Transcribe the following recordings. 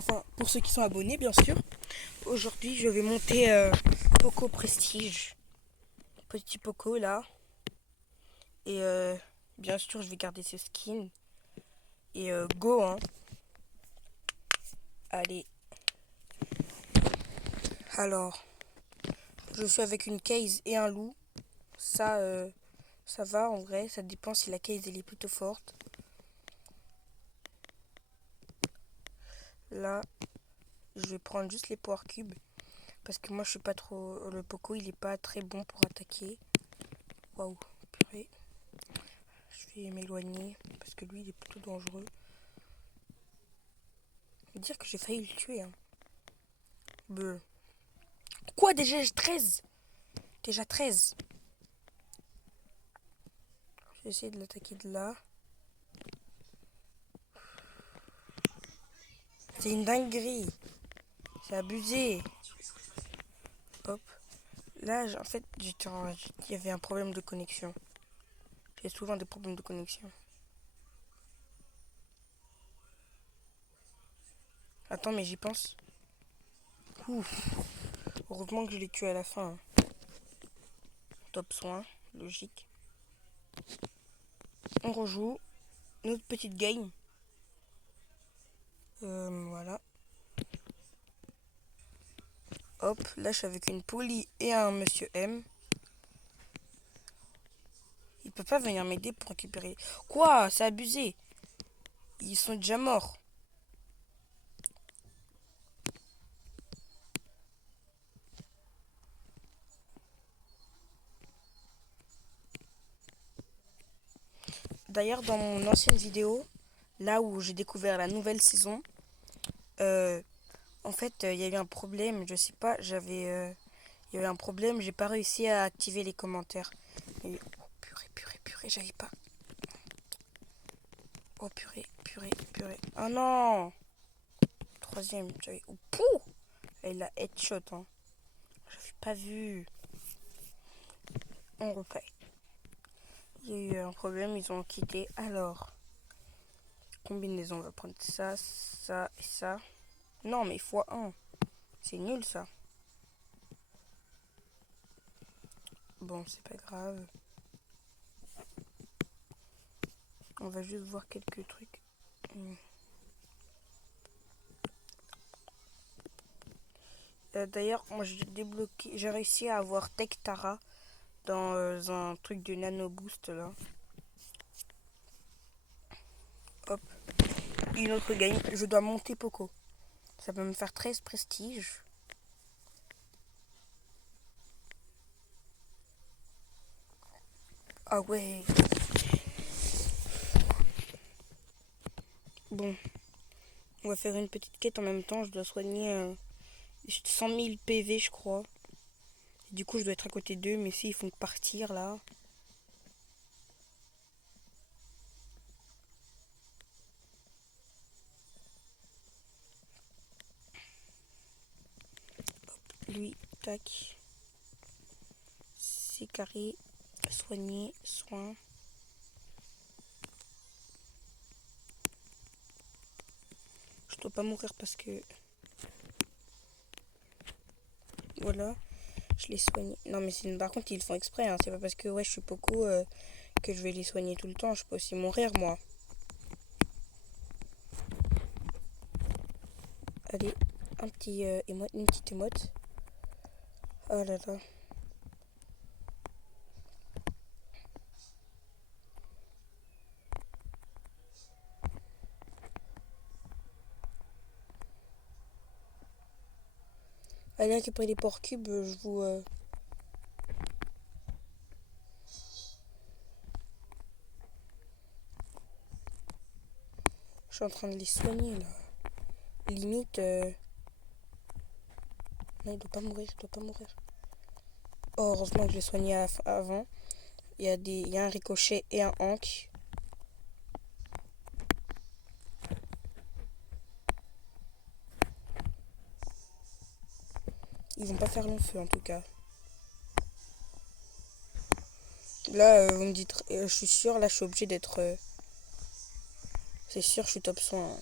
Enfin, pour ceux qui sont abonnés, bien sûr. Aujourd'hui, je vais monter Poco Prestige. Petit Poco, là. Et bien sûr, je vais garder ce skin. Et go, hein. Allez. Alors, je suis avec une case et un loup. Ça, ça va en vrai. Ça dépend si la case elle est plutôt forte. Là, je vais prendre juste les power cubes. Parce que moi, je suis pas trop... Le Poco, il est pas très bon pour attaquer. Waouh, purée. Je vais m'éloigner. Parce que lui, il est plutôt dangereux. Dire que j'ai failli le tuer, hein. Bleu. Quoi, déjà 13? Déjà 13. Je vais essayer de l'attaquer de là. C'est une dinguerie. C'est abusé. Hop. Là, en fait, il y avait un problème de connexion. J'ai souvent des problèmes de connexion. Attends, mais j'y pense. Ouf. Heureusement que je l'ai tué à la fin, hein. Top soin. Logique. On rejoue. Notre petite game. Voilà. Hop. Là, je suis avec une Polly et un Monsieur M. Il peut pas venir m'aider pour récupérer. Quoi? C'est abusé. Ils sont déjà morts. D'ailleurs, dans mon ancienne vidéo, là où j'ai découvert la nouvelle saison, euh, en fait, il y a eu un problème. Je sais pas, il y a eu un problème. J'ai pas réussi à activer les commentaires. Oh, purée, purée, purée, j'avais pas. Oh, purée, purée, purée. Oh non! Troisième, j'avais. Oh, pouh! Elle a headshot, hein. J'avais pas vu. On refait. Il y a eu un problème, ils ont quitté. Alors, combinaison, on va prendre ça, ça et ça. Non, mais x1. C'est nul ça. Bon, c'est pas grave. On va juste voir quelques trucs. D'ailleurs, moi j'ai débloqué, j'ai réussi à avoir Tech Tara dans un truc de Nano Boost là. Hop, une autre game. Je dois monter Poco. Ça va me faire 13 prestige. Ah ouais. Bon, on va faire une petite quête en même temps. Je dois soigner 100 000 PV, je crois. Du coup, je dois être à côté d'eux, mais s'ils font que partir là. Lui, tac. C'est carré. Soigner, soin. Je dois pas mourir parce que. Voilà. Je les soigne. Non, mais par contre, ils le font exprès, hein. C'est pas parce que ouais, je suis Poco que je vais les soigner tout le temps. Je peux aussi mourir, moi. Allez, un petit émote, une petite émote. Oh là là. Allez, récupérer les porcs cubes, je vous. Je suis en train de les soigner, là. Limite. Non, il doit pas mourir, il doit pas mourir. Oh, heureusement que je l'ai soigné avant. Il y a un ricochet et un hank. Ils vont pas faire long feu, en tout cas. Là, vous me dites. Je suis sûr, là, je suis obligé d'être. C'est sûr, je suis top soin, hein.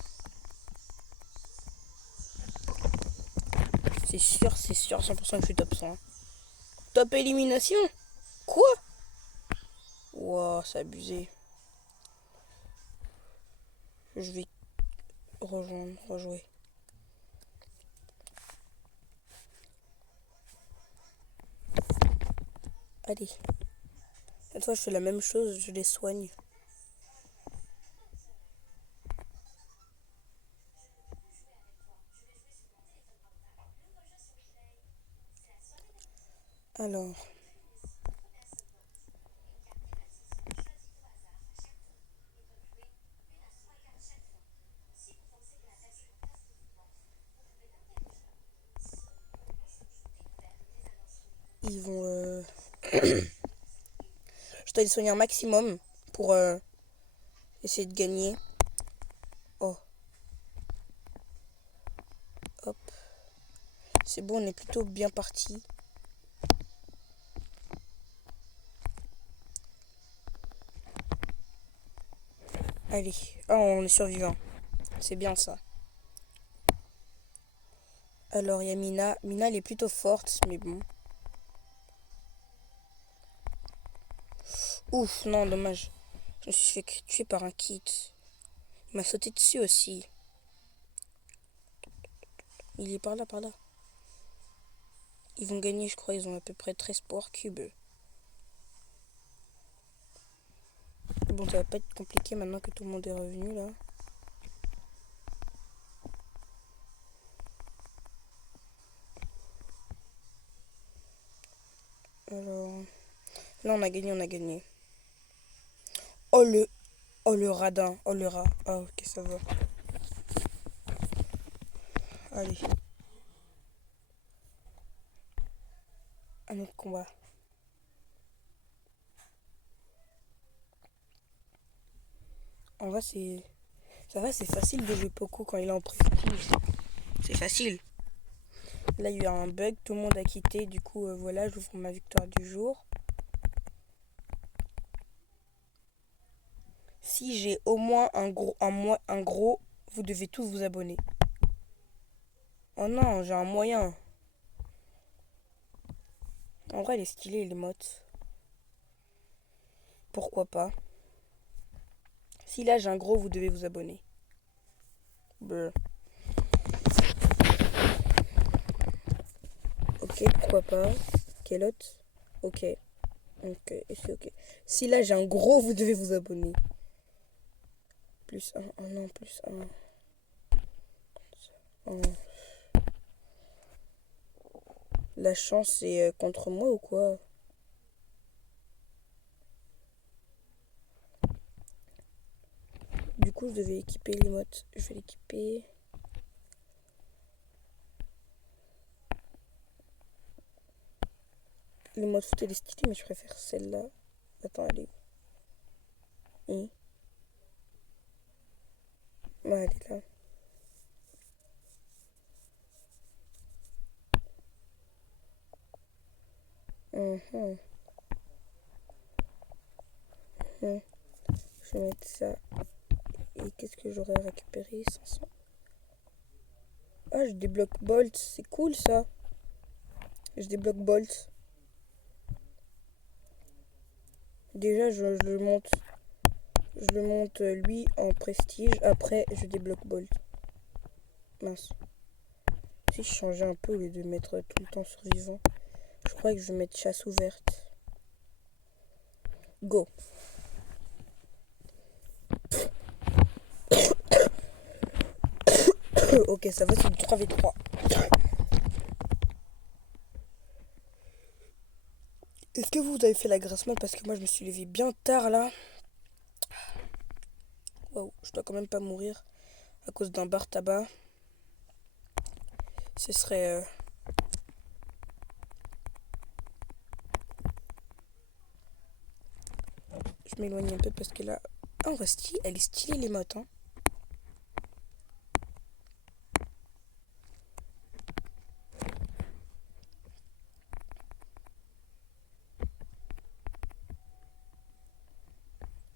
c'est sûr, 100% que je suis top 100. Top élimination? Quoi? Wow, c'est abusé. Je vais rejouer. Allez. Cette fois, je fais la même chose, je les soigne. Alors. Ils vont... Je dois les soigner un maximum pour essayer de gagner. Oh. Hop. C'est bon, on est plutôt bien parti. Allez. Oh, on est survivant. C'est bien ça. Alors, il y a Mina. Mina, elle est plutôt forte, mais bon. Ouf, non, dommage. Je me suis fait tuer par un kit. Il m'a sauté dessus aussi. Il est par là, par là. Ils vont gagner, je crois. Ils ont à peu près 13 power cubes. Bon, ça va pas être compliqué maintenant que tout le monde est revenu, là. Alors... Là, on a gagné, on a gagné. Oh, le... Oh, le radin. Oh, le rat. Ah, ok, ça va. Allez. Un autre combat. En vrai, c'est... Ça va, c'est facile de jouer Poco quand il est en prestige. C'est facile. Là, il y a eu un bug, tout le monde a quitté. Du coup, voilà, j'ouvre ma victoire du jour. Si j'ai au moins un gros, vous devez tous vous abonner. Oh non, j'ai un moyen. En vrai, elle est stylée, les mottes. Pourquoi pas. Si là, j'ai un gros, vous devez vous abonner. Brr. Ok, pourquoi pas. Quelle autre? Ok. Ok, et c'est ok. Si là, j'ai un gros, vous devez vous abonner. Plus un, oh non, plus un. Oh. La chance est contre moi ou quoi? Du coup, je devais équiper l'emote. Je vais l'équiper. L'emote foot, elle est stylée, mais je préfère celle-là. Attends, elle est où? Ouais, elle est là. Mhm. Mhm. Je vais mettre ça. Et qu'est-ce que j'aurais récupéré? 500. Ah, je débloque Bolt. C'est cool ça. Je débloque Bolt. Déjà, je le monte. Je le monte lui en prestige. Après, je débloque Bolt. Mince. Si je changeais un peu au lieu de mettre tout le temps survivant, je crois que je vais mettre chasse ouverte. Go. Ok, ça va, c'est du 3v3. Est-ce que vous avez fait la grasse mat? Parce que moi, je me suis levé bien tard là. Waouh, je dois quand même pas mourir à cause d'un bar tabac. Ce serait... Je m'éloigne un peu parce que là... Ah, on va stylé. Elle est stylée les mottes, hein.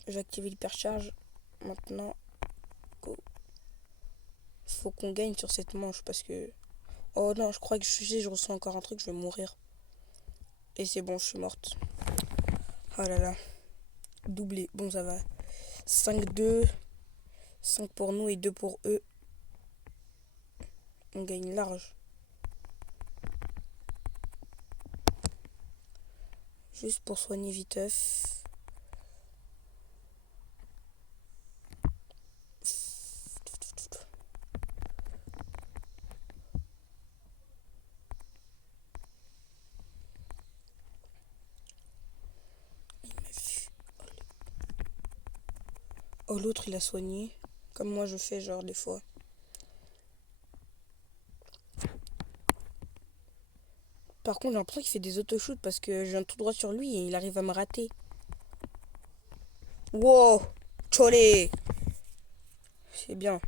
J'ai activé l'hypercharge. Maintenant, go. Faut qu'on gagne sur cette manche parce que Oh non, je crois que je ressens encore un truc, je vais mourir. Et c'est bon, je suis morte. Oh là là. Doublé. Bon, ça va. 5-2. 5 pour nous et 2 pour eux. On gagne large. Juste pour soigner Viteuf. Il m'a vu. Oh, l'autre, il a soigné. Comme moi, je fais, genre, des fois. Par contre, j'ai l'impression qu'il fait des autoshoots parce que je viens tout droit sur lui et il arrive à me rater. Wow! Cholé! C'est bien.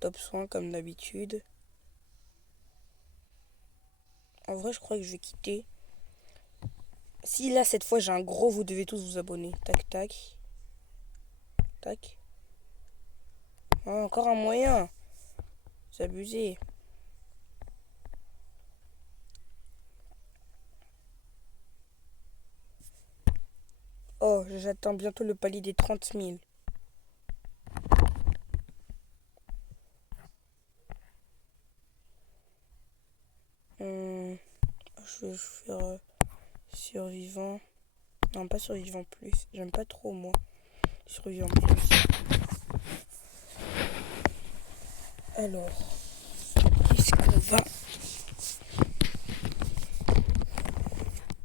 Top soin comme d'habitude. En vrai, je crois que je vais quitter. Si là, cette fois, j'ai un gros, vous devez tous vous abonner. Tac, tac. Tac. Ah, encore un moyen. C'est abusé. Oh, j'attends bientôt le palier des 30 000. Je vais faire survivant. Non, pas survivant plus. J'aime pas trop, moi. Survivant plus. Alors, qu'est-ce qu'on va...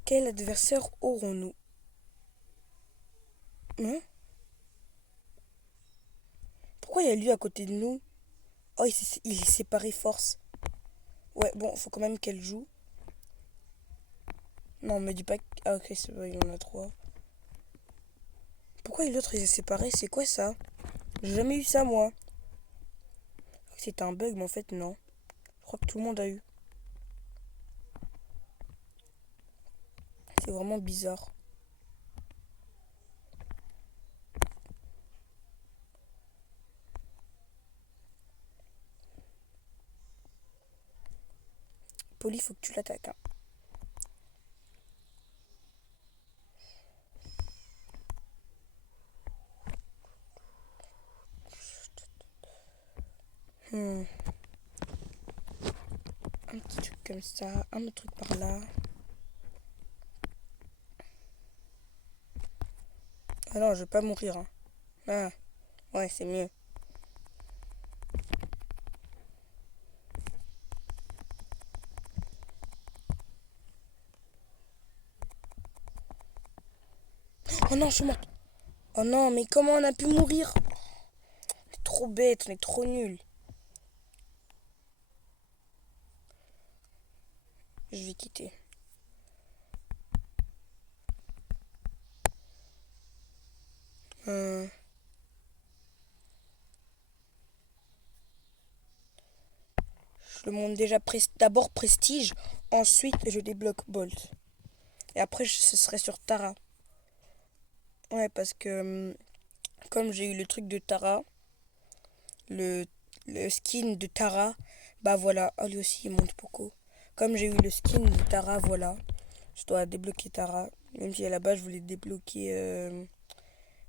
Quel adversaire aurons-nous? Hein? Pourquoi il y a lui à côté de nous? Oh, il est séparé force. Ouais, bon, faut quand même qu'elle joue. Non, me dis pas que... Ah, ok, c'est bon, il y en a trois. Pourquoi l'autre, il est séparé? C'est quoi ça? J'ai jamais eu ça, moi. C'était un bug, mais en fait, non. Je crois que tout le monde a eu. C'est vraiment bizarre. Poli, faut que tu l'attaques. Hein. Hmm. Un petit truc comme ça. Un autre truc par là. Ah non, je vais pas mourir. Hein. Ah, ouais, c'est mieux. Oh non, je suis morte. Oh non, mais comment on a pu mourir? On est trop bête, on est trop nul. Je vais quitter. Je le monte déjà d'abord Prestige, ensuite je débloque Bolt. Et après, ce serait sur Tara. Ouais, parce que comme j'ai eu le truc de Tara, le, le skin de Tara, bah voilà. Ah, lui aussi, il monte beaucoup. Comme j'ai eu le skin de Tara, voilà. Je dois débloquer Tara. Même si à la base, je voulais débloquer...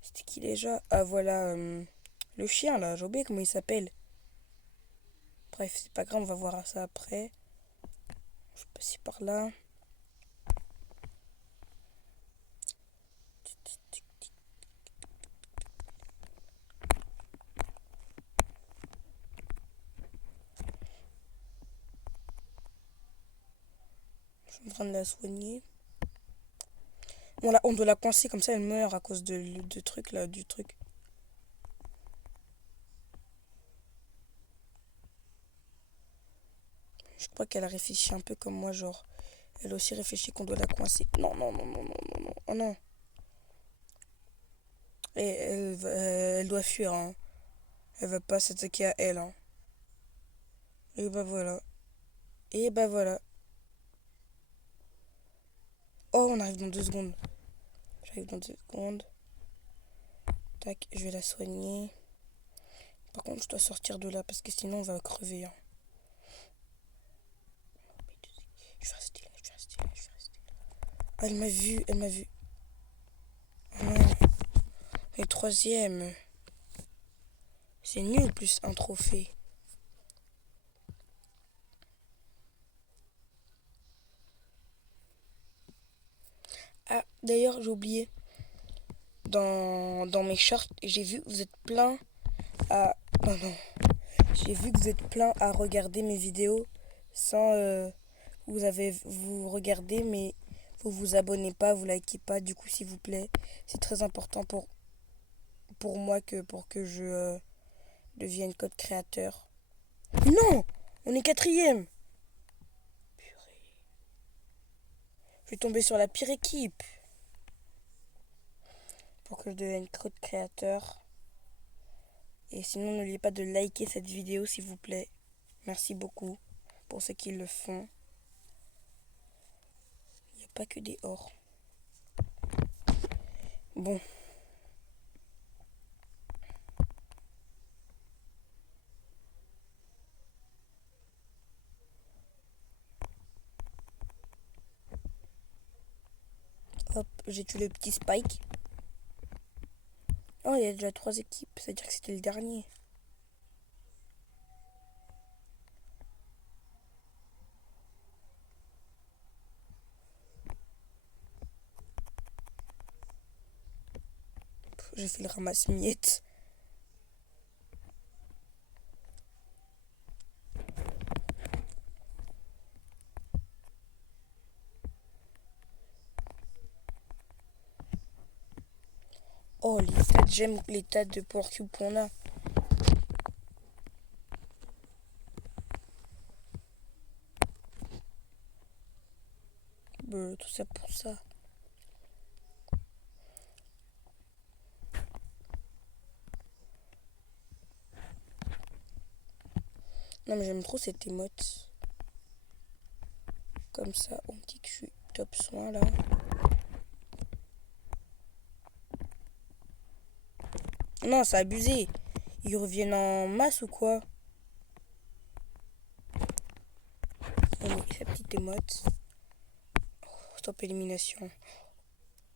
C'était qui déjà? Ah, voilà. Le chien, là. J'ai oublié comment il s'appelle. Bref, c'est pas grave, on va voir ça après. Je vais passer par là. Je suis en train de la soigner. On doit la coincer comme ça, elle meurt à cause de truc là, du truc. Je crois qu'elle a réfléchi un peu comme moi, genre. Elle a aussi réfléchi qu'on doit la coincer. Non, non, non, non, non, non, non. Oh non. Et elle doit fuir, hein. Elle va pas s'attaquer à elle, hein. Et bah voilà. Et bah voilà. Oh, on arrive dans 2 secondes. J'arrive dans 2 secondes. Tac, je vais la soigner. Par contre, je dois sortir de là parce que sinon on va crever. Hein. Elle m'a vu, elle m'a vu. Oh non. Et troisième. C'est nul plus un trophée. Ah, d'ailleurs, j'ai oublié. Dans mes shorts, j'ai vu que vous êtes plein à... Oh non. J'ai vu que vous êtes plein à regarder mes vidéos sans... vous regardez, mais vous vous abonnez pas, vous likez pas. Du coup, s'il vous plaît, c'est très important pour moi pour que je devienne code créateur. Non! On est quatrième! Purée. Je vais tomber sur la pire équipe. Pour que je devienne code créateur. Et sinon, n'oubliez pas de liker cette vidéo, s'il vous plaît. Merci beaucoup pour ceux qui le font. Il n'y a pas que des ors. Bon. Hop, j'ai tué le petit Spike. Oh, il y a déjà 3 équipes. C'est-à-dire que c'était le dernier. J'ai fait le ramasse-miettes. Oh, j'aime les tas de Power Cube qu'on a. Tout ça pour ça. Non, mais j'aime trop cette émote. Comme ça, on dit que je suis top soin là. Non, c'est abusé. Ils reviennent en masse ou quoi? On met sa petite émote. Oh, stop élimination.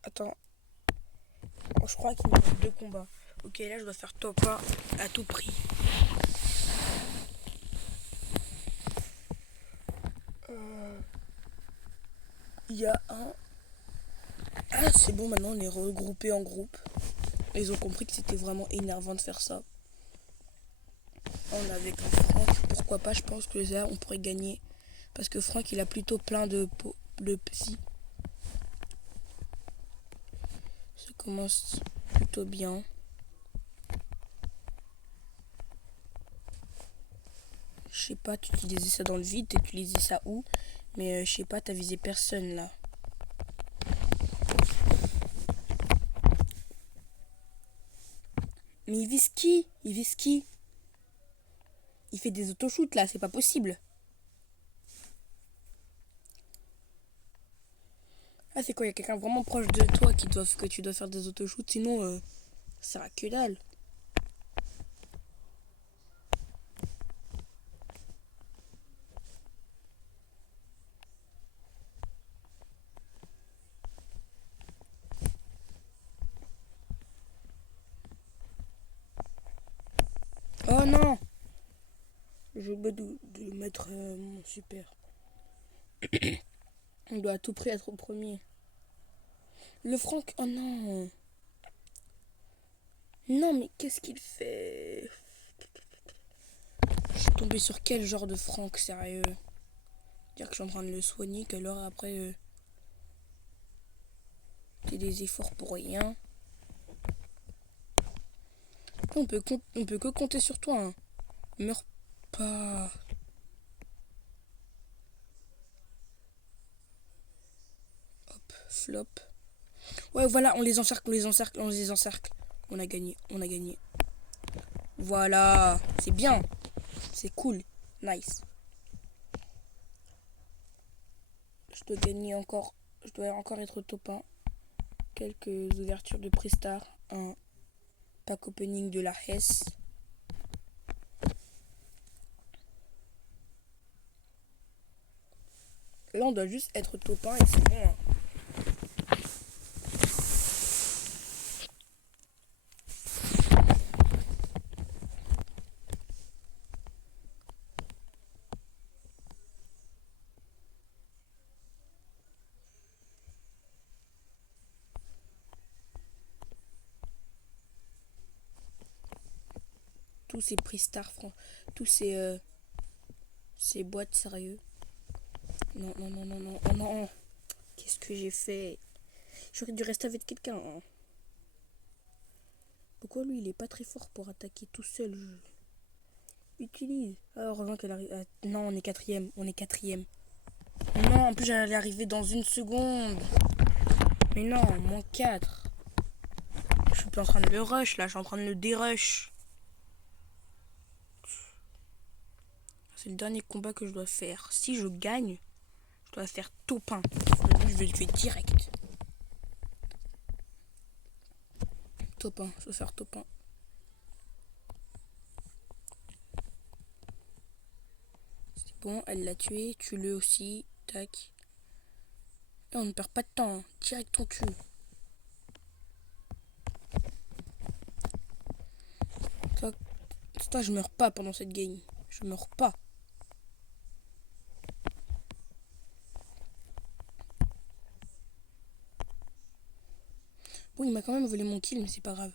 Attends. Oh, je crois qu'il me reste 2 combats. Ok, là je dois faire top 1 à tout prix. Il y a un. Ah, c'est bon, maintenant on est regroupés en groupe. Ils ont compris que c'était vraiment énervant de faire ça. On est avec un Franck. Pourquoi pas, je pense que là on pourrait gagner. Parce que Franck il a plutôt plein de psy. Ça commence plutôt bien. Je sais pas, tu utilisais ça dans le vide, tu utilisais ça où? Mais je sais pas, t'as visé personne là. Mais il vise qui? Il vise qui? Il fait des autoshoots là, c'est pas possible. Ah, c'est quoi? Il y a quelqu'un vraiment proche de toi que tu dois faire des autoshoots, sinon ça sert à que dalle. Oh non! J'ai oublié de mettre mon super. On doit à tout prix être au premier. Le Franck, oh non! Non, mais qu'est-ce qu'il fait? Je suis tombée sur quel genre de Franck, sérieux? Dire que je suis en train de le soigner, que alors après, c'est des efforts pour rien. On peut que compter sur toi, hein. Meurs pas. Hop, flop. Ouais, voilà, on les encercle, on les encercle, on les encercle. On a gagné, on a gagné. Voilà, c'est bien. C'est cool. Nice. Je dois gagner encore. Je dois encore être top 1. Quelques ouvertures de Prestar. Un pack opening de la Hess. Là, on doit juste être top 1 et c'est bon. Hein. tous ces prix stars, tous ces boîtes sérieux. Non, non, non, non, non, oh non. Qu'est-ce que j'ai fait? J'aurais dû rester avec quelqu'un. Hein. Pourquoi lui, il est pas très fort pour attaquer tout seul? Utilise. Ah, heureusement qu'elle arrive. Ah, non, on est quatrième. On est quatrième. Non, en plus, j'allais arriver dans une seconde. Mais non, moins 4. Je suis plus en train de le rush, là. Je suis en train de le dérush. C'est le dernier combat que je dois faire. Si je gagne, je dois faire top 1. Je vais le tuer direct. Top 1, je vais faire top 1. C'est bon, elle l'a tué. Tue-le aussi. Tac. Et on ne perd pas de temps. Hein. Direct, on tue. Ça, je meurs pas pendant cette game. Je meurs pas. Bon, il m'a quand même volé mon kill, mais c'est pas grave.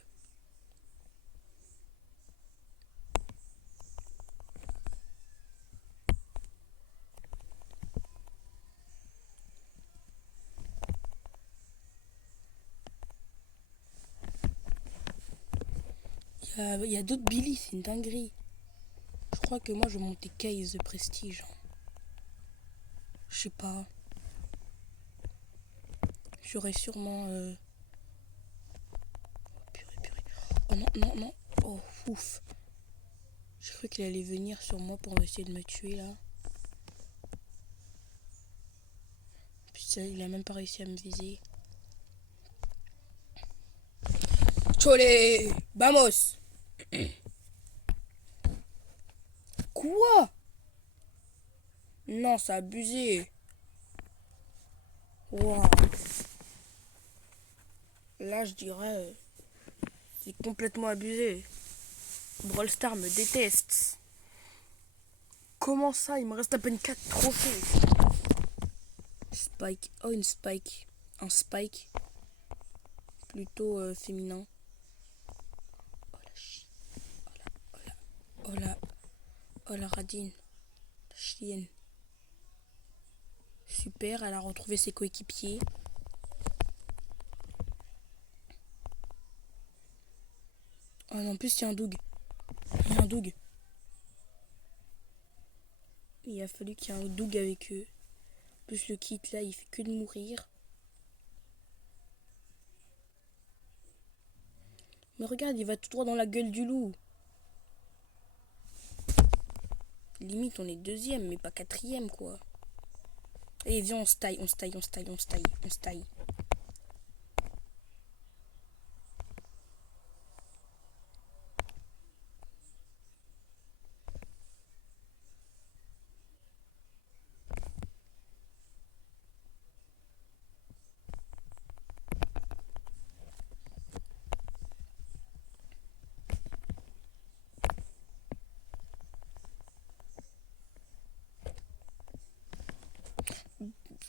Il y a d'autres Billy, c'est une dinguerie. Je crois que moi, je vais monter case de prestige. Je sais pas. J'aurais sûrement... Purée. Oh non, non, non. Oh, ouf. J'ai cru qu'il allait venir sur moi pour essayer de me tuer, là. Putain, il a même pas réussi à me viser. Chole! Vamos! Quoi? Non, c'est abusé. Wow. Là, je dirais... c'est complètement abusé. Brawl Stars me déteste. Comment ça? Il me reste à peine 4 trophées. Spike. Oh, une Spike. Un Spike. Plutôt féminin. Oh la chi. Oh la radine. La chienne. Super, elle a retrouvé ses coéquipiers. Oh non, en plus, il y a un Doug. Il y a un Doug. Il a fallu qu'il y ait un Doug avec eux. En plus, le kit là, il fait que de mourir. Mais regarde, il va tout droit dans la gueule du loup. Limite, on est deuxième, mais pas quatrième, quoi. Et viens, on se taille.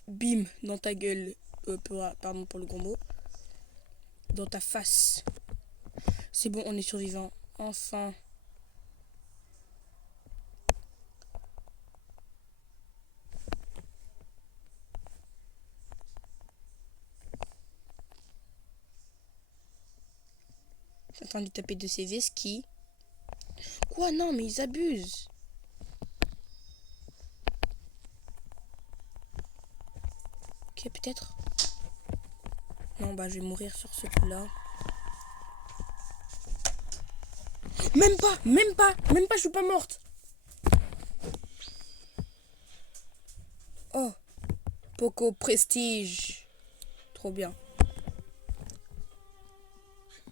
Bim, dans ta gueule. Pardon pour le gros mot. Dans ta face. C'est bon, on est survivant. Enfin. J'ai entendu taper de ces vesquis. Quoi? Non, mais ils abusent. Ok, peut-être. Non, bah, je vais mourir sur ce coup-là. Même pas, je suis pas morte. Oh, Poco Prestige. Trop bien.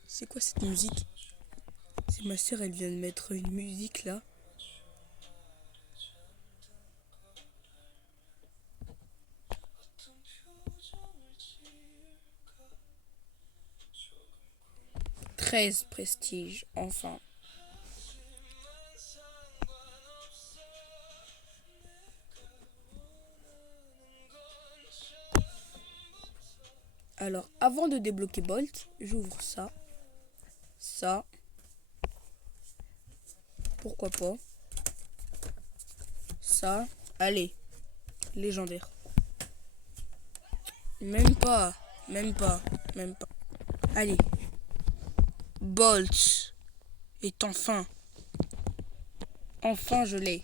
C'est quoi cette musique? C'est ma soeur, elle vient de mettre une musique là. « 13 Prestige, enfin. Alors, avant de débloquer Bolt, j'ouvre ça. Ça. Pourquoi pas. Ça, allez, légendaire. Même pas. Allez. Bolt est enfin. Enfin, je l'ai.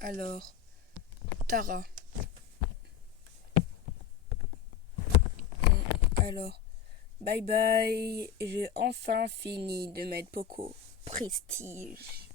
Alors, Tara. Alors, bye bye. J'ai enfin fini de mettre Poco. Prestige.